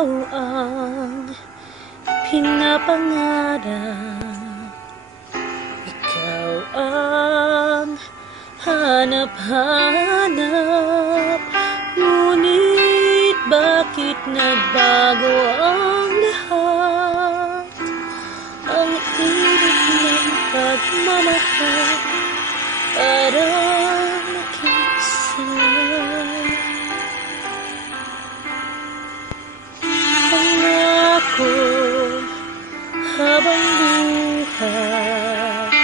ikaw ang pinapangarap, ikaw ang hanap-hanap. Ngunit bakit nagbago ang lahat? Ang ibig ng pagmamahal parang nakikisalan. Pangako habang buhay,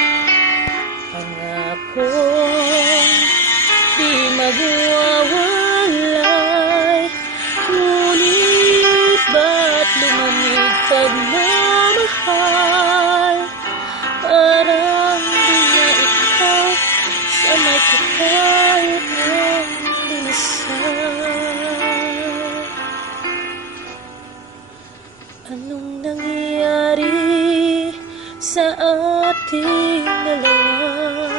pangako di magwawalay. Ngunit ba't lumamig pagmamahal? Parang di na ikaw sa may kakayat ng pinasal. Anong nangyayari sa ating dalawa?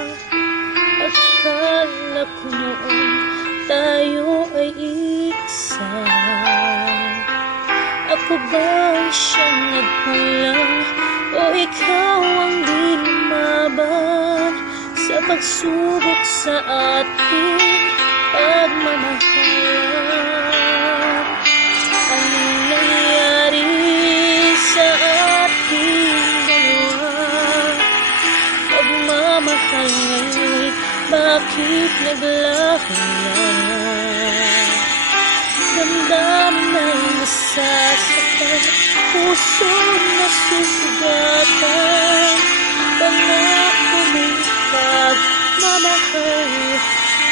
Akala ko noon tayo ay isa. Ako ba siyang nagkulang o ikaw ang di lumaban sa pagsubok sa ating pagmamahalan? Anong nangyayari sa ating dalawa? Pagmamahal ngayon, bakit naglaho na? Damdamin ay nasasaktan, puso nasusugatan. Pangako may pagmamahal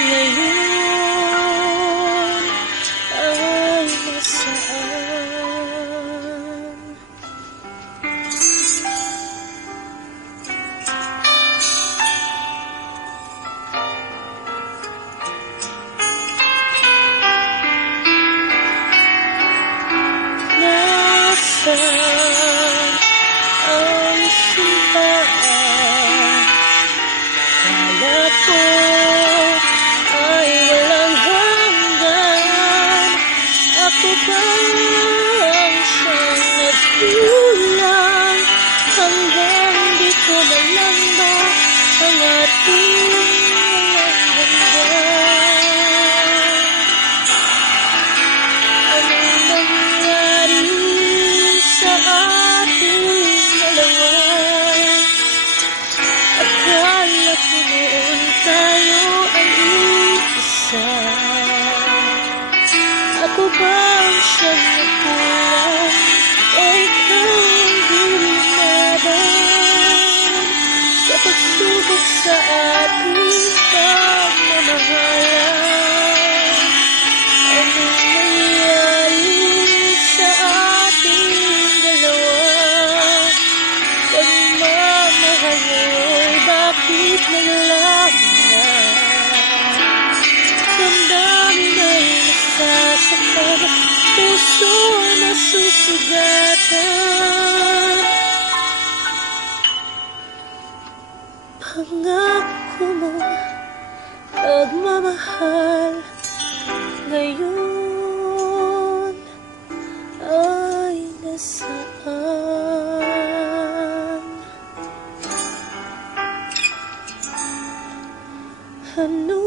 ngayon ay nasaan? Nasaan ang simpaan? Kala ko ay walang hanggan. Ako ba ang siyang nagkulang hanggang di ko na lang ba ang ating walang hanggan? Anong nangyari sa ating dalawa? Akala ko noon tayo ay isa. Ako ba ang siyang nagkulang o ikaw ang di lumaban sa pagsubok sa ating pagmamahalan? Anong nangyayari sa ating dalawa? Pagmamahal ngayon, bakit naglaho na? Damdamin ay nasasaktan, puso nasusugatan. Pangako mo pagmamahal ngayon ay nasaan? Ano